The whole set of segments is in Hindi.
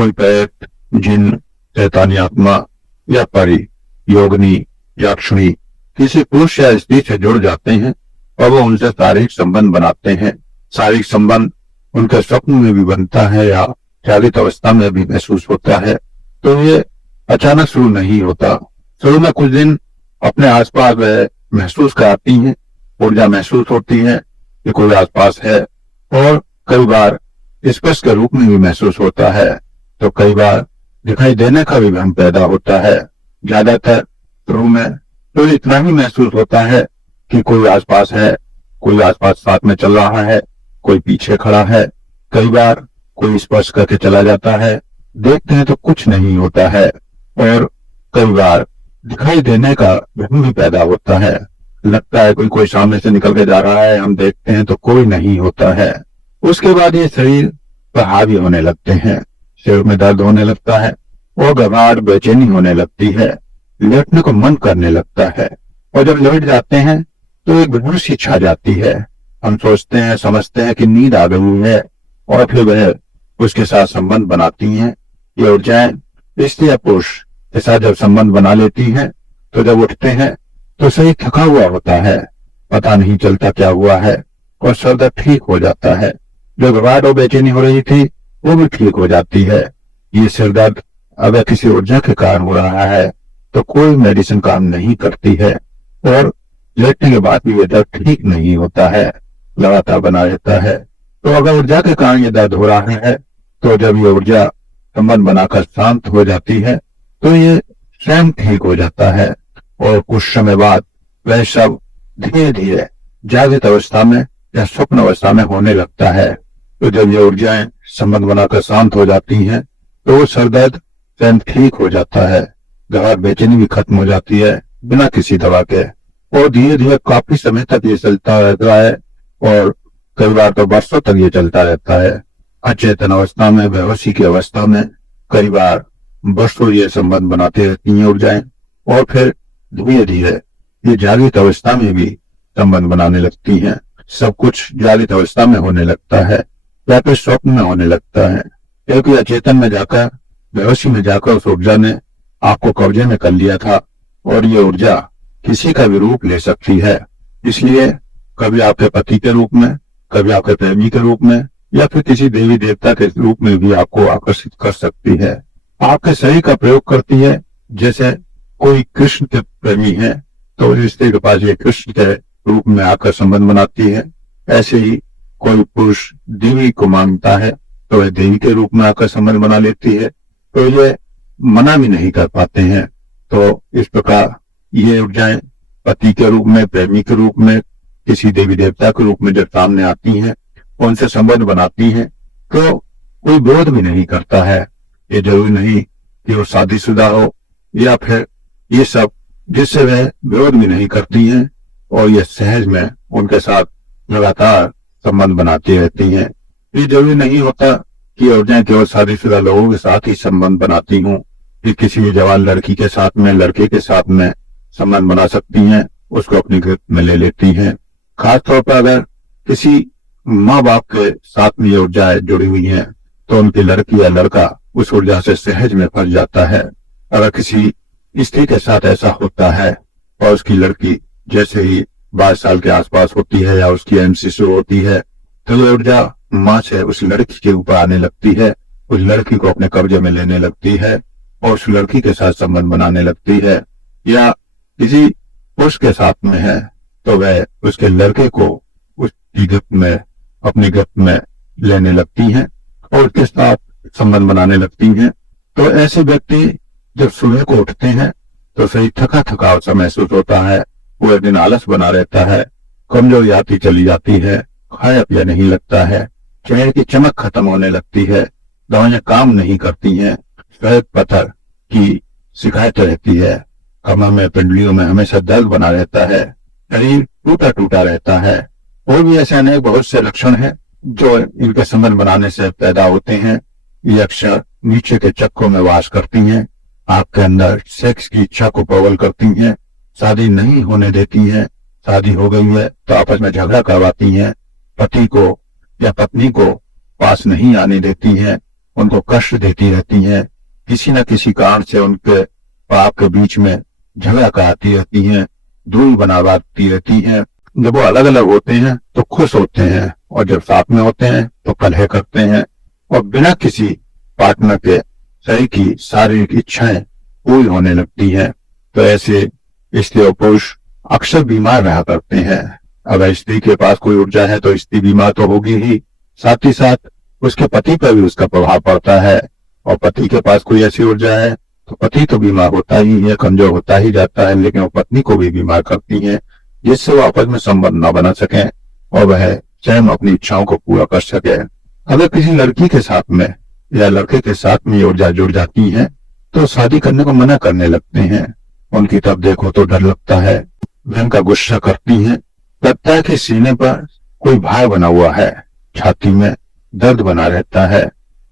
कोई प्रेत, जिन, शैतानी आत्मा या परी, योगिनी, यक्षिणी किसी पुरुष या स्त्री से जुड़ जाते हैं और वो उनसे शारीरिक संबंध बनाते हैं। शारीरिक संबंध उनके स्वप्न में भी बनता है या जागृत अवस्था में भी महसूस होता है। तो ये अचानक शुरू नहीं होता। शुरू में कुछ दिन अपने आसपास वह महसूस कराती हैं, ऊर्जा महसूस होती है कि कोई आसपास है, और कई बार स्पर्श के रूप में भी महसूस होता है। तो कई बार दिखाई देने का भी भ्रम पैदा होता है। ज्यादातर शुरू में तो इतना ही महसूस होता है कि कोई आसपास है, कोई आसपास साथ में चल रहा है, कोई पीछे खड़ा है। कई बार कोई स्पर्श करके चला जाता है, देखते हैं तो कुछ नहीं होता है, और कई बार दिखाई देने का भ्रम भी पैदा होता है। लगता है कोई सामने से निकल के जा रहा है, हम देखते हैं तो कोई नहीं होता है। उसके बाद ये शरीर पर हावी होने लगते हैं, शरीर में दर्द होने लगता है और घबराहट, बेचैनी होने लगती है, लेटने को मन करने लगता है, और जब लेट जाते हैं तो एक बेहोशी छा जाती है। हम सोचते हैं, समझते हैं कि नींद आ गई है, और फिर वह उसके साथ संबंध बनाती हैं। ये ऊर्जाएं स्त्री या पुरुष के साथ जब संबंध बना लेती हैं तो जब उठते हैं तो शरीर थका हुआ होता है, पता नहीं चलता क्या हुआ है, और सर दर्द ठीक हो जाता है। जो घबराहट और बेचैनी हो रही थी वो भी ठीक हो जाती है। ये सिर दर्द अगर किसी ऊर्जा के कारण हो रहा है तो कोई मेडिसिन काम नहीं करती है, और लेटने के बाद भी ये दर्द ठीक नहीं होता है, लगातार बना रहता है। तो अगर ऊर्जा के कारण ये दर्द हो रहा है तो जब ये ऊर्जा संबंध बनाकर शांत हो जाती है तो ये स्वयं ठीक हो जाता है, और कुछ समय बाद वह सब धीरे धीरे जागृत अवस्था में या स्वप्न अवस्था में होने लगता है। तो जब ये ऊर्जाएं संबंध बनाकर शांत हो जाती हैं तो वो सर दर्द स्वयं ठीक हो जाता है, घबराहट, बेचैनी भी खत्म हो जाती है बिना किसी दवा के, और धीरे धीरे काफी समय तक ये चलता रहता है, और कई बार तो वर्षों तक ये चलता रहता है। अचेतन अवस्था में, बेहोशी की अवस्था में कई बार वर्षों ये संबंध बनाते रहती हैं ऊर्जाएं, और फिर धीरे धीरे ये जागृत अवस्था में भी संबंध बनाने लगती हैं। सब कुछ जागृत अवस्था में होने लगता है या फिर स्वप्न में होने लगता है, क्योंकि अचेतन में जाकर, बेहोशी में जाकर उस ऊर्जा ने आपको कब्जे में कर लिया था, और ये ऊर्जा किसी का भी रूप ले सकती है। इसलिए कभी आपके पति के रूप में, कभी आपके प्रेमी के रूप में, या फिर किसी देवी देवता के रूप में भी आपको आकर्षित कर सकती है। आपके शरीर का प्रयोग करती है। जैसे कोई कृष्ण के प्रेमी है तो उस स्त्री के पास ये कृष्ण के रूप में आकर संबंध बनाती है। ऐसे ही कोई पुरुष देवी को मांगता है तो वह देवी के रूप में आकर संबंध बना लेती है, तो ये मना भी नहीं कर पाते हैं। तो इस प्रकार ये ऊर्जाएं पति के रूप में, प्रेमी के रूप में, किसी देवी देवता के रूप में जब सामने आती हैं, उनसे संबंध बनाती हैं, तो कोई विरोध भी नहीं करता है। ये जरूरी नहीं कि वो शादीशुदा हो या फिर ये सब, जिससे वह विरोध भी नहीं करती हैं, और ये सहज में उनके साथ लगातार संबंध बनाती रहती हैं। ये जरूरी नहीं होता कि ऊर्जाएं केवल शादीशुदा लोगों के साथ ही संबंध बनाती हूँ, कि किसी भी जवान लड़की के साथ में, लड़के के साथ में संबंध बना सकती हैं, उसको अपनी गिरफ्त में ले लेती हैं। खासतौर पर अगर किसी माँ बाप के साथ में ये ऊर्जाएं जुड़ी हुई हैं तो उनकी लड़की या लड़का उस ऊर्जा से सहज में फंस जाता है। अगर किसी स्त्री के साथ ऐसा होता है और उसकी लड़की जैसे ही 22 साल के आसपास होती है या उसकी एमसी शुरू होती है तो ये ऊर्जा माँ से उस लड़की के ऊपर आने लगती है, उस लड़की को अपने कब्जे में लेने लगती है और उस लड़की के साथ संबंध बनाने लगती है। या किसी पुरुष के साथ में है तो वह उसके लड़के को उसकी गिरफ्त में, अपनी गिरफ्त में लेने लगती हैं और उसके साथ संबंध बनाने लगती हैं। तो ऐसे व्यक्ति जब सुबह को उठते हैं तो सही थका थका सा महसूस होता है, पूरे दिन आलस बना रहता है, कमजोरी आती चली जाती है, खाया पिया नहीं लगता है, चेहरे की चमक खत्म होने लगती है, दवाइयां काम नहीं करती हैं, श्वेत पत्थर की शिकायत रहती है, कमर में, पिंडलियों में हमेशा दर्द बना रहता है, शरीर टूटा टूटा रहता है। और भी ऐसे अनेक बहुत से लक्षण हैं जो इनके संबंध बनाने से पैदा होते हैं। ये अक्सर नीचे के चक्रों में वास करती हैं, आपके अंदर सेक्स की इच्छा को प्रबल करती हैं, शादी नहीं होने देती हैं, शादी हो गई है तो आपस में झगड़ा करवाती हैं, पति को या पत्नी को पास नहीं आने देती हैं, उनको कष्ट देती रहती हैं, किसी न किसी कारण से उनके पाप के बीच में झगड़ा कराती रहती हैं, दूरी बनाती रहती हैं। जब वो अलग अलग होते हैं तो खुश होते हैं, और जब साथ में होते हैं तो कलह करते हैं, और बिना किसी पार्टनर के शरीर की शारीरिक इच्छाएं पूरी होने लगती हैं। तो ऐसे स्त्री और पुरुष अक्सर बीमार रहा करते हैं। अगर स्त्री के पास कोई ऊर्जा है तो स्त्री बीमार तो होगी ही, साथ ही साथ उसके पति पर भी उसका प्रभाव पड़ता है, और पति के पास कोई ऐसी ऊर्जा है तो पति तो बीमार होता ही है, कमजोर होता ही जाता है, लेकिन वो पत्नी को भी बीमार करती है, जिससे वो आपस में संबंध न बना सके और वह स्वयं अपनी इच्छाओं को पूरा कर सके। अगर किसी लड़की के साथ में या लड़के के साथ में ऊर्जा जुड़ जाती है तो शादी करने को मना करने लगते हैं। उनकी तरफ देखो तो डर लगता है, वे उनका गुस्सा करती हैं, लगता है कि सीने पर कोई भार बना हुआ है, छाती में दर्द बना रहता है,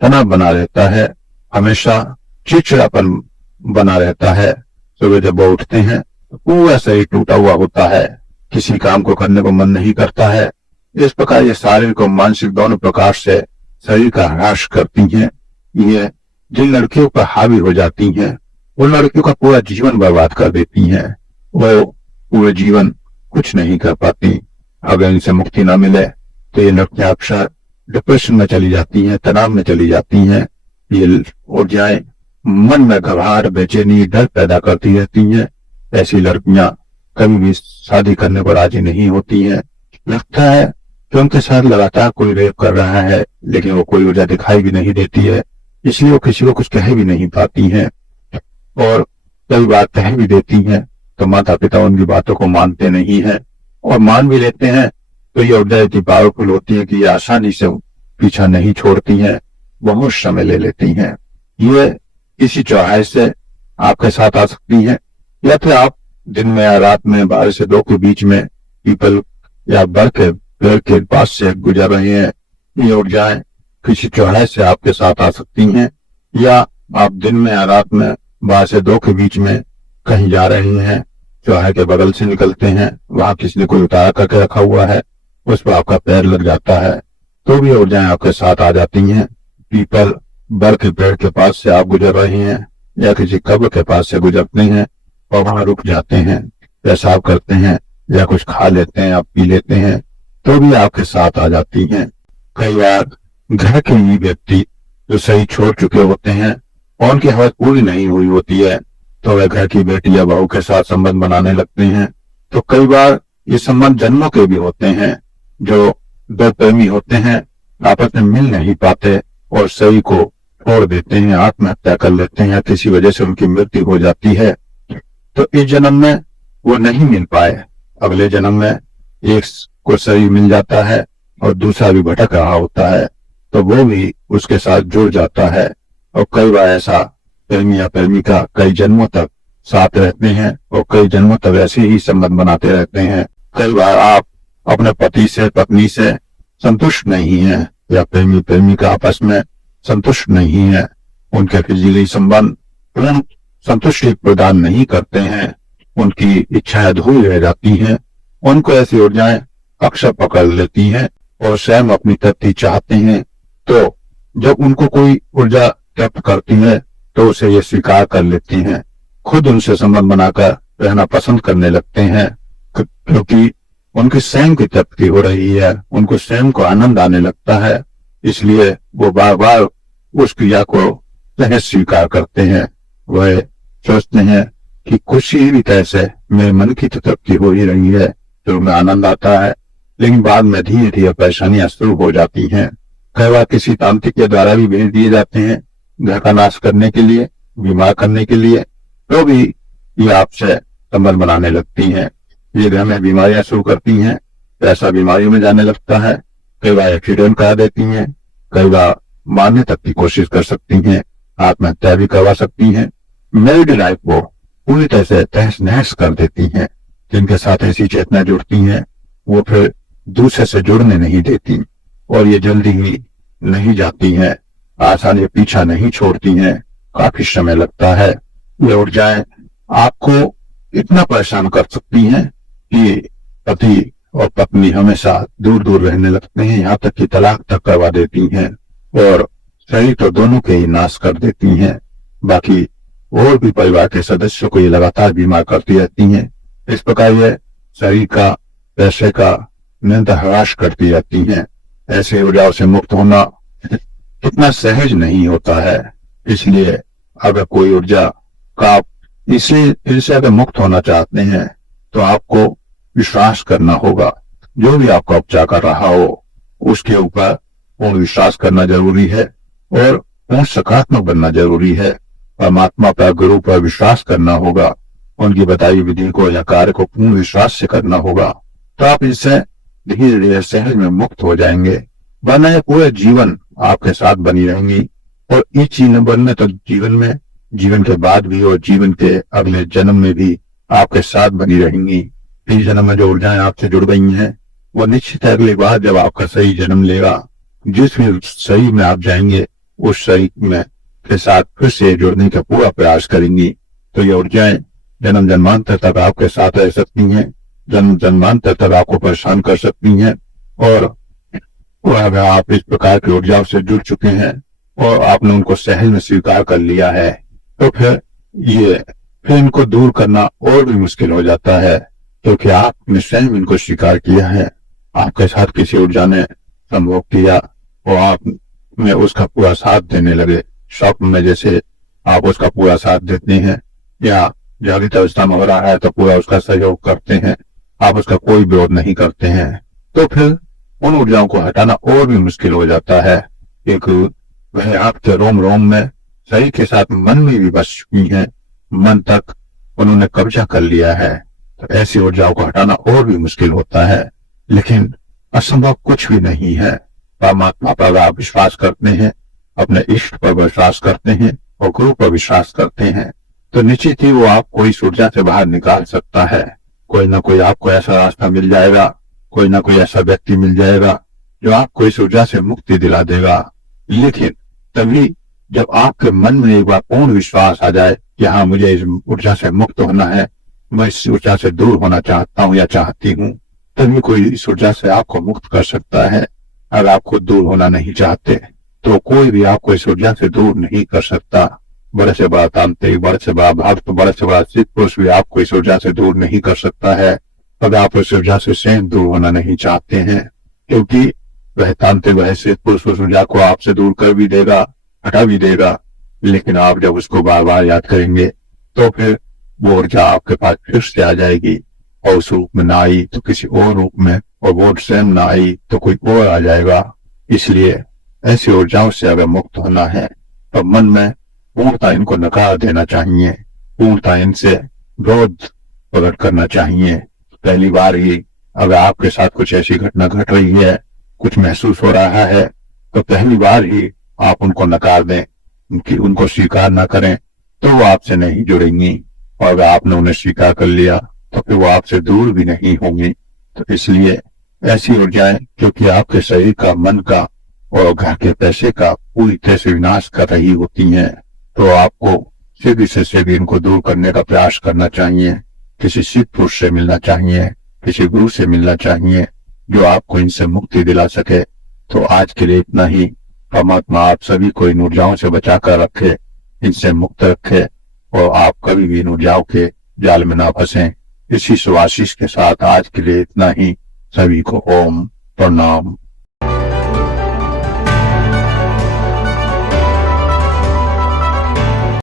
तनाव बना रहता है, हमेशा चिड़चिड़ापन बना रहता है। सुबह जब वो उठते हैं तो पूरा शरीर टूटा हुआ होता है, किसी काम को करने को मन नहीं करता है। इस प्रकार ये शारीरिक और मानसिक दोनों प्रकार से शरीर का ह्रास करती हैं। ये जिन लड़कियों पर हावी हो जाती हैं उन लड़कियों का पूरा जीवन बर्बाद कर देती हैं। वो पूरे जीवन कुछ नहीं कर पाती। अगर इनसे मुक्ति न मिले तो ये लड़कियां अक्सर डिप्रेशन में चली जाती हैं, तनाव में चली जाती हैं। ये ऊर्जाएं मन में घबराहट, बेचैनी, डर पैदा करती रहती हैं। ऐसी लड़कियां कभी भी शादी करने को राजी नहीं होती हैं। लगता है कि उनके साथ लगातार कोई रेप कर रहा है, लेकिन वो कोई ऊर्जा दिखाई भी नहीं देती है, इसलिए वो किसी को कुछ कह भी नहीं पाती हैं। और कई बार कह भी देती हैं तो माता पिता उनकी बातों को मानते नहीं हैं, और मान भी लेते हैं तो ये ऊर्जा इतनी पावरफुल होती है कि ये आसानी से पीछा नहीं छोड़ती हैं, बहुत समय ले लेती हैं। ये इसी चौराहे से आपके साथ आ सकती है, या फिर आप दिन में या रात में 12 से 2 के बीच में पीपल या बर के पेड़ के पास से गुजर रहे हैं। ये ऊर्जाएं किसी चौराहे से आपके साथ आ सकती हैं, या आप दिन में या रात में 12 से 2 के बीच में कहीं जा रहे हैं, चौराहे के बगल से निकलते हैं, वहां किसी ने कोई उतारा करके रखा हुआ है, उस पर आपका पैर लग जाता है तो भी ऊर्जाएं आपके साथ आ जाती हैं। पीपल बर के पेड़ के पास से आप गुजर रहे हैं या किसी कब्र के पास से गुजरते हैं और वहां रुक जाते हैं, पेशाब करते हैं या कुछ खा लेते हैं या पी लेते हैं तो भी आपके साथ आ जाती हैं। कई बार घर के ही व्यक्ति जो सही छोड़ चुके होते हैं और उनकी हवस पूरी नहीं हुई होती है तो वह घर की बेटी या बहू के साथ संबंध बनाने लगते हैं। तो कई बार ये संबंध जन्मों के भी होते हैं। जो दो प्रेमी होते हैं आपस में मिल नहीं पाते और सही को छोड़ देते हैं, आत्महत्या कर लेते हैं, किसी वजह से उनकी मृत्यु हो जाती है। तो इस जन्म में वो नहीं मिल पाए, अगले जन्म में एक को सही मिल जाता है और दूसरा भी भटक रहा होता है तो वो भी उसके साथ जुड़ जाता है। और कई बार ऐसा प्रेमी या प्रेमिका कई जन्मों तक साथ रहते हैं और कई जन्मों तक ऐसे ही संबंध बनाते रहते हैं। कई बार आप अपने पति से, पत्नी से संतुष्ट नहीं है या प्रेमी प्रेमिका आपस में संतुष्ट नहीं है, उनके फिजिकली संबंध तुरंत संतुष्टि प्रदान नहीं करते हैं, उनकी इच्छाएं अधूरी रह जाती हैं, उनको ऐसी ऊर्जाएं अक्सर पकड़ लेती हैं और स्वयं अपनी तरक्की चाहते हैं। तो जब उनको कोई ऊर्जा प्राप्त करती है तो उसे ये स्वीकार कर लेती हैं, खुद उनसे संबंध बनाकर रहना पसंद करने लगते हैं, क्योंकि उनकी स्वयं की तृप्ति हो रही है, उनको स्वयं को आनंद आने लगता है, इसलिए वो बार बार उस क्रिया को सहज स्वीकार करते हैं। वह सोचते हैं कि खुशी भी कैसे मेरे मन की तो तृप्ति हो ही रही है, तो में आनंद आता है, लेकिन बाद में धीरे धीरे परेशानियां शुरू हो जाती हैं। कई बार किसी तांत्रिक के द्वारा भी भेज दिए जाते हैं घर का नाश करने के लिए, बीमार करने के लिए, तो भी ये आपसे संबंध बनाने लगती हैं। ये घर में बीमारियां शुरू करती हैं, पैसा बीमारियों में जाने लगता है, कई बार एक्सीडेंट करा देती हैं, कई बार मारने तक की कोशिश कर सकती हैं, आत्महत्या भी करवा सकती हैं, मैरिड लाइफ को पूरी तरह से तहस नहस कर देती हैं। जिनके साथ ऐसी चेतना जुड़ती हैं वो फिर दूसरे से जुड़ने नहीं देती और ये जल्दी ही नहीं जाती हैं, आसानी पीछा नहीं छोड़ती हैं, काफी समय लगता है। ये ऊर्जाएं आपको इतना परेशान कर सकती हैं कि पति और पत्नी हमेशा दूर दूर रहने लगते हैं, यहाँ तक कि तलाक तक करवा देती हैं और शरीर तो दोनों के ही नाश कर देती हैं, बाकी और भी परिवार के सदस्यों को ये लगातार बीमार करती रहती हैं। इस प्रकार यह शरीर का, पैसे का निरंतर ह्रास करती रहती हैं। ऐसे ऊर्जाओं से मुक्त होना इतना सहज नहीं होता है। इसलिए अगर कोई ऊर्जा का आप इनसे अगर मुक्त होना चाहते हैं तो आपको विश्वास करना होगा। जो भी आपका उपचार कर रहा हो उसके ऊपर पूर्ण विश्वास करना जरूरी है और पूर्ण सकारात्मक बनना जरूरी है। परमात्मा पर, गुरु पर विश्वास करना होगा। उनकी बताई विधि को या कार्य को पूर्ण विश्वास से करना होगा, तो आप इससे धीरे धीरे सहज में मुक्त हो जाएंगे। वरना यह पूरे जीवन आपके साथ बनी रहेंगी और ये चीज बनने तो जीवन के बाद भी और जीवन के अगले जन्म में भी आपके साथ बनी रहेंगी। इस जन्म में जो ऊर्जाएं आपसे जुड़ गई हैं वो निश्चित है अगली बार जब आपका सही जन्म लेगा, जिस भी शरीर में आप जाएंगे उस शरीर में के साथ फिर से जुड़ने का पूरा प्रयास करेंगी। तो ये ऊर्जाएं जन्म जन्मांतर तक आपके साथ रह सकती हैं, जन्म जन्मांतर तक आपको परेशान कर सकती हैं। और अगर आप इस प्रकार की ऊर्जाओं से जुड़ चुके हैं और आपने उनको सहज में स्वीकार कर लिया है तो फिर इनको दूर करना और भी मुश्किल हो जाता है, क्योंकि आपने स्वयं इनको स्वीकार किया है। आपके साथ किसी ऊर्जा ने संभोग किया और आपने उसका पूरा साथ देने लगे। स्वप्न में जैसे आप उसका पूरा साथ देते हैं या जागृत अवस्था में हो रहा है तो पूरा उसका सहयोग करते हैं, आप उसका कोई विरोध नहीं करते हैं, तो फिर उन ऊर्जाओं को हटाना और भी मुश्किल हो जाता है, क्योंकि वह आपके रोम रोम में, शरीर के साथ मन में भी बस चुकी हैं, मन तक उन्होंने कब्जा कर लिया है। तो ऐसी ऊर्जाओं को हटाना और भी मुश्किल होता है, लेकिन असंभव कुछ भी नहीं है। परमात्मा पर आप विश्वास करते हैं, अपने इष्ट पर विश्वास करते हैं और गुरु पर विश्वास करते हैं, तो निश्चित ही वो आपको इस ऊर्जा से बाहर निकाल सकता है। कोई ना कोई आपको ऐसा रास्ता मिल जाएगा, कोई ना कोई ऐसा व्यक्ति मिल जाएगा जो आपको इस ऊर्जा से मुक्ति दिला देगा। लेकिन तभी जब आपके मन में एक बार पूर्ण विश्वास आ जाए कि हाँ मुझे इस ऊर्जा से मुक्त होना है, मैं इस ऊर्जा से दूर होना चाहता हूँ या चाहती हूँ, तभी कोई इस ऊर्जा से आपको मुक्त कर सकता है। अगर आप खुद दूर होना नहीं चाहते तो कोई भी आपको इस ऊर्जा से दूर नहीं कर सकता। बड़े से बड़ा तांत्रिक, बड़े से बड़ा भक्त, बड़े से बड़ा सिद्ध पुरुष भी आपको इस ऊर्जा से दूर नहीं कर सकता है। अगर आप इस ऊर्जा से स्वयं दूर होना नहीं चाहते हैं, क्योंकि वह तांत्रिक, वह सिद्ध पुरुष उस ऊर्जा को आपसे दूर कर भी देगा, हटा भी देगा, लेकिन आप जब उसको बार बार याद करेंगे तो फिर वो ऊर्जा आपके पास फिर से आ जाएगी, और उस रूप में ना आई तो किसी और रूप में, और वो स्वयं ना आई तो कोई और आ जाएगा। इसलिए ऐसी ऊर्जाओं से अगर मुक्त होना है तो मन में पूर्णता इनको नकार देना चाहिए, पूर्णता इनसे विरोध प्रकट करना चाहिए। पहली बार ही अगर आपके साथ कुछ ऐसी घटना घट रही है, कुछ महसूस हो रहा है, तो पहली बार ही आप उनको नकार दें, उनको स्वीकार ना करें, तो वो आपसे नहीं जुड़ेंगी। और अगर आपने उन्हें स्वीकार कर लिया तो फिर वो आपसे दूर भी नहीं होंगी। तो इसलिए ऐसी ऊर्जाएं क्योंकि आपके शरीर का, मन का और घर के पैसे का पूरी तरह से विनाश कर रही होती हैं, तो आपको शीघ्र से शीघ्र इनको दूर करने का प्रयास करना चाहिए। किसी सिद्ध पुरुष से मिलना चाहिए, किसी गुरु से मिलना चाहिए जो आपको इनसे मुक्ति दिला सके। तो आज के लिए इतना ही। परमात्मा आप सभी को इन ऊर्जाओं से बचा कर रखे, इनसे मुक्त रखे और आप कभी भी इन ऊर्जाओं के जाल में ना फंसें। इसी शुभ आशीष के साथ आज के लिए इतना ही। सभी को ओम प्रणाम।